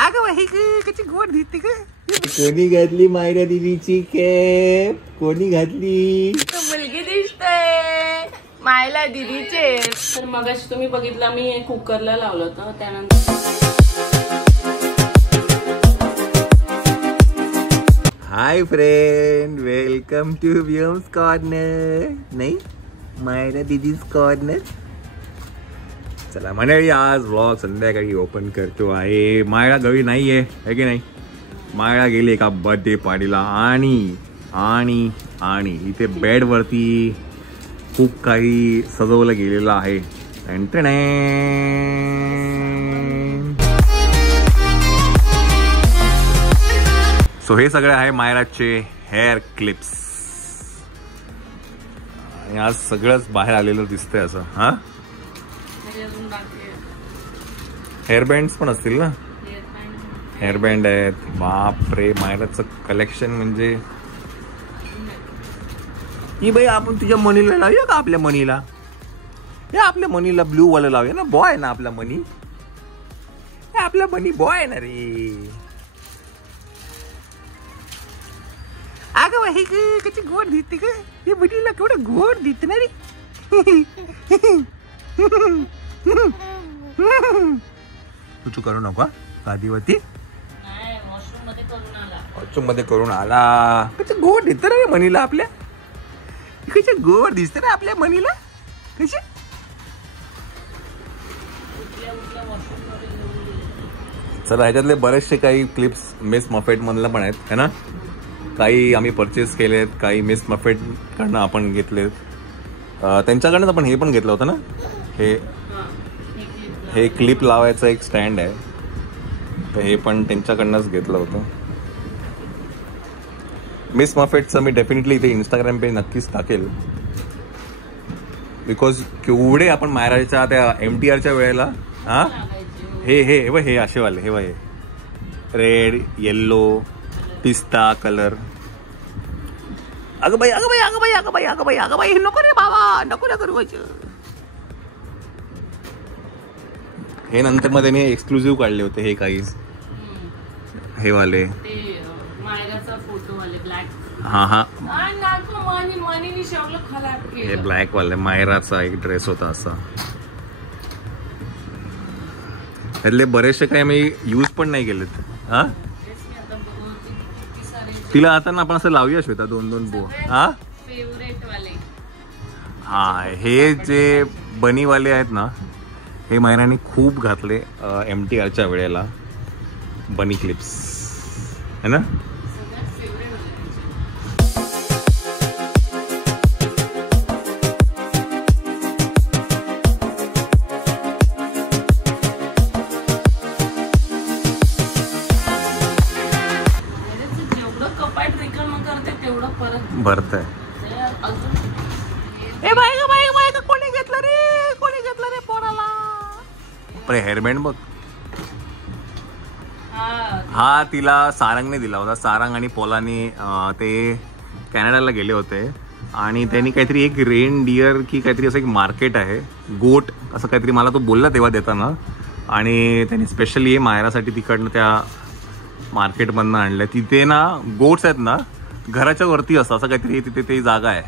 अगं बाई कशी गोड दिसते का? कोणी घातली मायरा दीदीची कॅप? कोणी घातली? मुलगी दिसतय मायला दीदीचे. तर मगाशी तुम्ही बघितला मी कुकरला लावलं होतं त्यानंतर. Hi friend, welcome to Vyom's corner. नाही, मायरा दीदीज कॉर्नर. चला मंडळी, आज व्लॉग संध्याकाळी ओपन करतो आहे. मायरा घरी नाहीये, है की नाही? मायरा गेली एका बर्थडे पार्टीला आणि आणि आणि इथे बेड वरती खूप काही सजवलं गेलेलं आहे. सो हे सगळे आहे मायराचे हेअर क्लिप्स. आणि आज सगळंच बाहेर आलेलं दिसतंय असं. हा, हेअर बँड्स पण असतील ना? हेअर बँड आहेत. बापरे, मायराचं कलेक्शन म्हणजे. ही बाई, आपण तुझ्या मनीला लावूया का? आपल्या मनीला या, आपल्या मनीला ब्लू वाला लावूया ना. बॉय ना आपला मनी, आपला मनी बॉय ना रे. अगं बाई कशी गोड दिसते का? हे मुलीला केवढं गोड दिसत ना रे. तू करू नको आदिवती. वॉशरूम मध्ये करून आला. कसं गोड दिसत रे मनीला आपल्या. कशी गोड दिसत रे आपल्या मनीला. कशी चला, ह्याच्यातले बरेचसे काही क्लिप्स मिस मफेट मधला पण आहेत, है ना? काही आम्ही परचेस केलेत, काही मिस मफेट कडनं आपण घेतलेत. त्यांच्याकडनं आपण हे पण घेतलं होतं ना. हे क्लिप लावायचं एक स्टँड आहे, तर हे पण त्यांच्याकडनंच घेतलं होतं. मिस मफेटचं मी डेफिनेटली इथे इंस्टाग्राम पेज नक्कीच टाकेल. बिकॉज केवढे आपण मायराच्या त्या MTRच्या वेळेला हे असेवाले हे रेड, येल्लो, पिस्ता कलर. अगं बाई अगं बाई अगं बाई अगं बाई अगं बाई अगं बाई, नको रे बाबा, नको ना करू. हे नंतर मध्ये मी एक्सक्लुझिव्ह काढले होते. हे काही हे वाले हा हा, हे ब्लॅक वाले मायराचा एक ड्रेस होता असा. त्यातले बरेचसे काही मी यूज पण नाही केलेत. हा, तिला आता ना आपण असं लावूया श्वेता, 2-2 बो. हा, हे जे बनीवाले आहेत ना, हे मायराने खूप घातले MTRच्या वेळेला. बनी क्लिप्स है ना. भरत आहे. कोणी घेतलं रे पोराला? हेअरबँड बघ. हा, तिला सारंगने दिला होता. सारंग आणि पोलाने ते कॅनडाला गेले होते आणि त्यांनी काहीतरी एक रेन डिअर की काहीतरी असं एक मार्केट आहे, गोट असं काहीतरी मला तो बोलला तेव्हा देताना. आणि त्यांनी स्पेशली मायरासाठी तिकडनं त्या मार्केटमधनं आणलं. तिथे ना गोट्स आहेत ना, घराच्या वरती असतं असं काहीतरी, तिथे ते जागा आहे.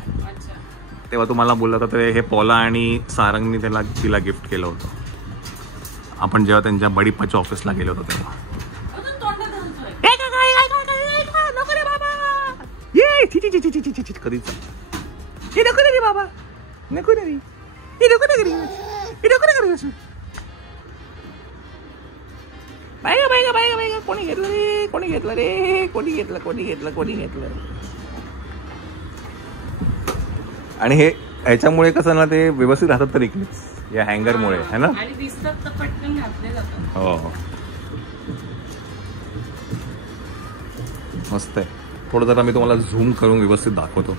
तेव्हा तुम्हाला बोलला होता. तर हे पोला आणि सारंगने तिला गिफ्ट केलं होतं आपण जेव्हा त्यांच्या बडीप्पाच्या ऑफिसला गेलो होतो तेव्हा. कधीच नको रे बाबा, नको रे, नको रे, नको. बाय कोणी घेतलं रे, कोणी घेतलं रे, कोणी घेतलं, कोणी घेतलं, कोणी घेतलं. आणि हे ह्याच्यामुळे कसं ना, ते व्यवस्थित राहतात तरी या हँगरमुळे, है ना. हो, मस्त आहे. थोडं जरा मी तुम्हाला झूम करून व्यवस्थित दाखवतो.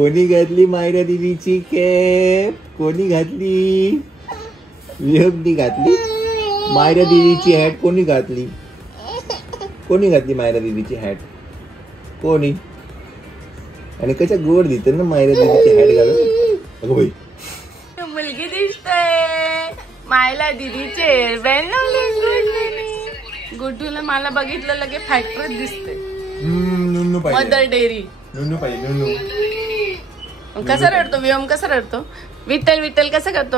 कोणी घातली मायरा दीदीची कॅप? कोणी घातली? विहबनी घातली. मायरा दीदीची हॅट कोणी घातली? कोणी घातली मायरा दीदीची हॅट? कोणी? आणि कशा गोड दिसते ना मायरा दीदीची हॅट घालून. अगं बाई मुलगी दिसते. मायला दीदीचे हेअरबँड लावले. गुड्डूला मला बघितलं लगे फॅक्टरीत दिसते. नुनू पाहिजे. Mother dairy. नुनू पाहिजे. नुनू. कसा रडतो व्योम? कसा रडतो? विठ्ठल विठ्ठल कसं करतो?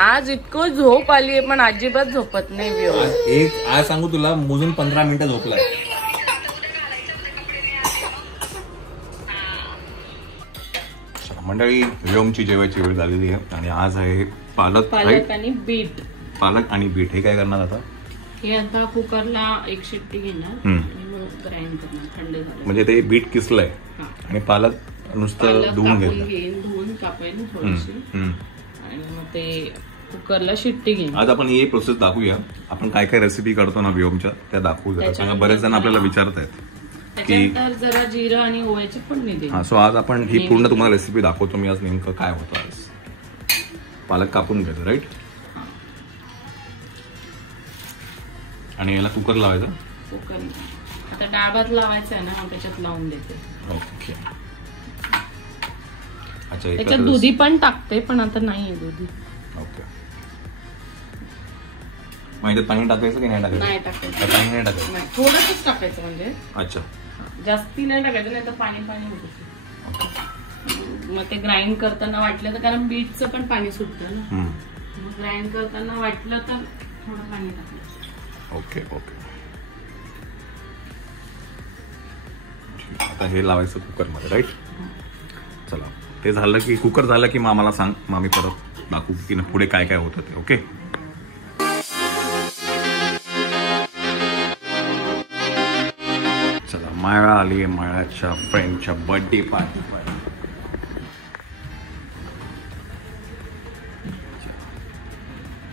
आज इतकं झोप आली पण अजिबात झोपत नाही व्योम. आज सांगू तुला मोजून 15 मिनिटं झोपलाय. मंडळी व्योमची जेवायची वेळ झालेली आहे आणि आज आहे पालक आणि बीट. पालक आणि बीट. हे काय करणार आता? हे आता कुकरला एक शिट्टी घेणार आणि मग ग्राइंड करणार थंड झालं. म्हणजे ते बीट किसलंय आणि पालक नुसतं धुवून धुवून कापायला थोडीशी आणि मग ते कुकरला शिट्टी घेईन. आज आपण ही प्रोसेस दाखवूया. आपण काय काय रेसिपी करतो ना व्योमच्या त्या दाखवू जरा. बरेच जण आपल्याला विचारतायत की जरा जिरं आणि ओव्याची फोडणी दे. हा, सो आज आपण ही पूर्ण तुम्हाला रेसिपी दाखवतो मी. आज नेमकं काय होतं. आज पालक कापून घ्यायचं राईट आणि याला कुकर लावायचा. कुकर आता डाळ भात लावायचा आहे ना त्याच्यात लावून देते. ओके. अच्छा त्याच्यात दुधी पण टाकते पण आता नाहीये दुधी. ओके. माहिती पाणी टाकायचं की नाही टाकायचं? नाही टाकायचं. पाणी नाही टाकायचं. थोडंसंच टाकायचं म्हणजे. अच्छा. जास्ती नाही टाकायचं नाही तर पाणी पाणी होतं. मग ते ग्राइंड करताना वाटलं तर कारण बीटचं पण पाणी सुटतं ना. मग ग्राइंड करताना वाटलं तर थोडं पाणी टाकायचं. Okay okay. आता हे लावायचं कुकरमध्ये राईट. चला ते झालं की कुकर झालं की मग आम्हाला सांग. मग आम्ही परत दाखवू की पुढे काय काय होतं ते. ओके. चला मायरा आली आहे मायराच्या फ्रेंडच्या बर्थडे पार्टीवर.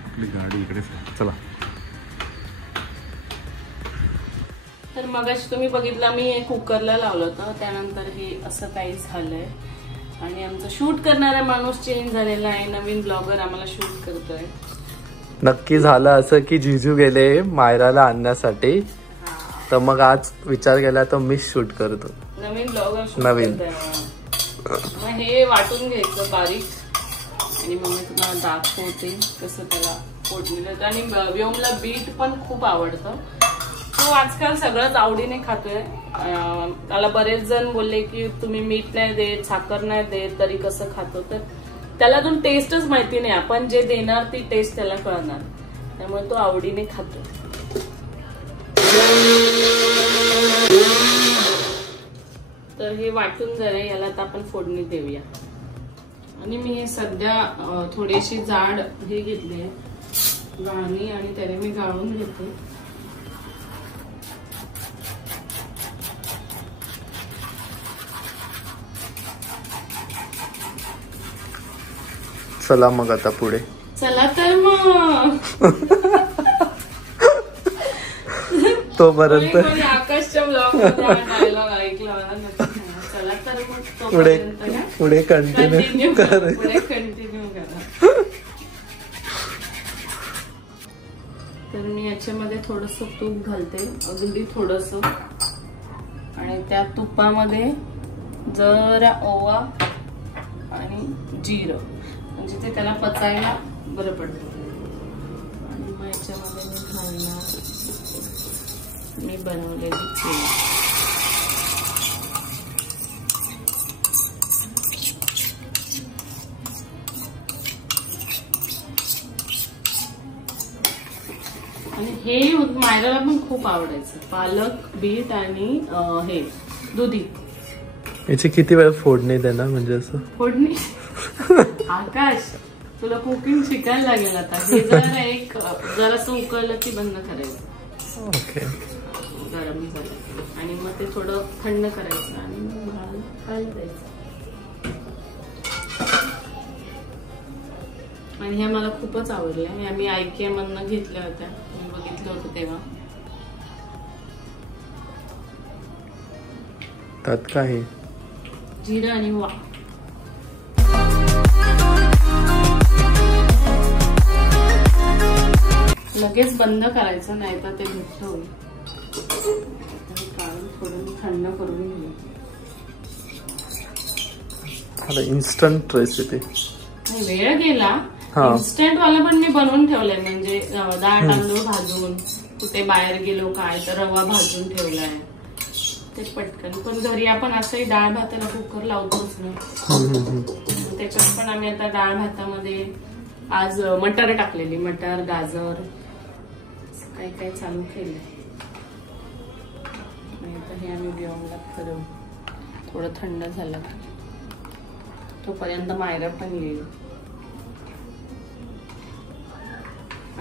आपली गाडी इकडेच. चला. तर मगाशी तुम्ही बघितलं मी कुकरला लावलं होतं त्यानंतर हे असं काही झालंय आणि आमचं शूट करणारा माणूस चेंज झालेला आहे. नवीन ब्लॉगर आम्हाला शूट करतोय. नक्की झालं असं की जिजू गेले मायराला आणण्यासाठी तर मग आज विचार केला तर मीच शूट करतो. नवीन ब्लॉगर नवीन. मग हे वाटून घ्यायचं बारीक आणि मग मी तुम्हाला दाखवते कसं त्याला फोडणी देतं. आणि व्योमला बीट पण खूप आवडतं. तो आजकाल सगळंच आवडीने खातोय. त्याला बरेच जण बोलले की तुम्ही मीठ नाही देत साखर नाही देत तरी कसं खातो. तर त्याला अजून टेस्टच माहिती नाही. आपण जे देणार ती टेस्ट त्याला कळणार. त्यामुळे तो आवडीने खातो. तर हे वाटून झालंय. याला आता आपण फोडणी देऊया. आणि मी हे सध्या थोडीशी जाड हे घेतली गाळणी आणि त्याने मी गाळून घेते. चला मग आता पुढे. चला तर मग तोपर्यंत आकाशच्या ब्लॉग मध्ये डायलॉग ऐकला मला. चला तर मग पुढे कंटिन्यू करा. तर मी याच्यामध्ये थोडस तूप घालते अगदी थोडस आणि त्या तुपामध्ये जरा ओवा आणि जिरं म्हणजे ते त्याला पचायला बरं पडतं. आणि मग याच्यामध्ये मी घालणार मी बनवलेली केळी. आणि हे मायराला पण खूप आवडायचं. पालक बीट आणि हे दुधी. याची किती वेळ फोडणी देणार म्हणजे असं फोडणी? आकाश तुला कुकिंग शिकायला लागेल आता. हे जरासं उकळलं की बंद करायचं. ओके. गरम झालं आणि मग ते थोडं थंड करायचं आणि मग खायला द्यायचं. आणि ह्या मला खूपच आवडल्या. ह्या मी IKEA मधनं घेतल्या होत्या. मी बघितलं होतं तेव्हा. त्यात काय जिरं आणि लगेच बंद करायचं, नाही तर ते घट्ट होईल. काढून थोडं थंड करून घेऊ. Instant recipe. वेळ गेला. इन्स्टंट वाला पण मी बनवून ठेवलंय, म्हणजे डाळ तांदूळ भाजून, कुठे बाहेर गेलो काय तर रवा भाजून ठेवलाय, ते पटकन. पण घरी आपण असंही डाळ भाताला कुकर लावतोच ना, त्याच्यात पण आम्ही आता डाळ भातामध्ये आज मटर टाकलेली, मटर गाजर काय काय चालू केलंय. हे आम्ही घेऊन लागतो, थोडं थंड झालं तोपर्यंत मायरा पण येईल.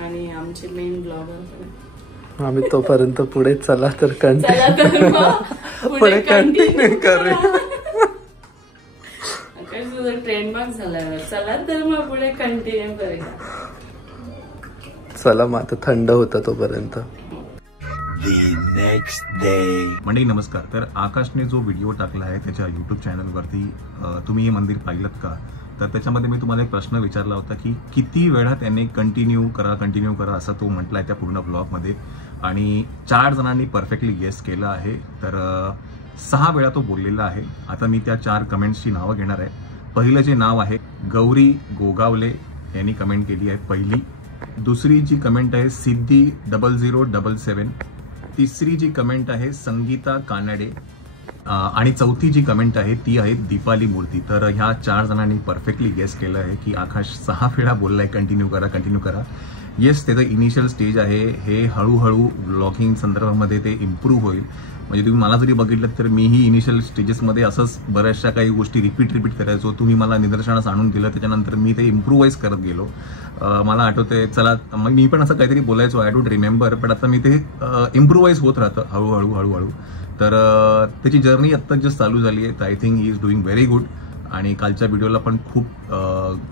आणि आमचे मेन ब्लॉगर पण. आम्ही तोपर्यंत पुढे चला तर पुढे कंटिन्यू करूया. तुझं ट्रेडमार्क झाला, चला तर मग पुढे कंटिन्यू करूया. चला मग आता थंड होतं तोपर्यंत. मंडळी नमस्कार. तर आकाशने जो व्हिडिओ टाकला आहे त्याच्या युट्यूब चॅनलवरती, तुम्ही हे मंदिर पाहिलं का, तर त्याच्यामध्ये मी तुम्हाला एक प्रश्न विचारला होता की किती वेळा त्याने कंटिन्यू करा असं तो म्हटलाय त्या पूर्ण ब्लॉगमध्ये. आणि 4 जणांनी परफेक्टली गेस केलं आहे. तर 6 वेळा तो बोललेला आहे. आता मी त्या 4 कमेंट्सची नावं घेणार आहे. पहिलं जे नाव आहे गौरी गोगावले यांनी कमेंट केली आहे पहिली. दुसरी जी कमेंट आहे सिद्धी 0077. तिसरी जी कमेंट आहे संगीता कानडे. आणि चौथी जी कमेंट आहे ती आहे दीपाली मूर्ती. तर ह्या 4 जणांनी परफेक्टली गेस केलं आहे की आकाश 6 वेळा बोललाय कंटिन्यू करा. येस, त्याचं इनिशियल स्टेज आहे. हे हळूहळू ब्लॉगिंग संदर्भामध्ये ते इम्प्रूव्ह होईल. म्हणजे तुम्ही मला जरी बघितलं तर मीही इनिशियल स्टेजेसमध्ये असंच बऱ्याचशा काही गोष्टी रिपीट करायचो. तुम्ही मला निदर्शनास आणून दिलं, त्याच्यानंतर मी ते इम्प्रूव्हाइज करत गेलो. मला आठवतंय, चला मग मी पण असं काहीतरी बोलायचो, आय डोंट रिमेंबर, पण आता मी ते इम्प्रूव्हाइज होत राहतं हळूहळू. तर त्याची जर्नी आत्ता जस्ट चालू झाली आहे. तर I think he is doing very good. आणि कालच्या व्हिडिओला पण खूप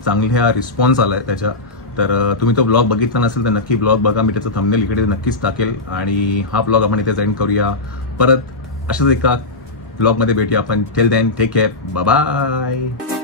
चांगला रिस्पॉन्स आलाय त्याच्या. तर तुम्ही तो ब्लॉग बघितला नसेल तर नक्की ब्लॉग बघा. मी त्याचं थंबनेल इकडे नक्कीच टाकेल. आणि हा ब्लॉग आपण इथे एंड करूया. परत अशाच एका ब्लॉगमध्ये भेटूया आपण. Till then take care, bye bye.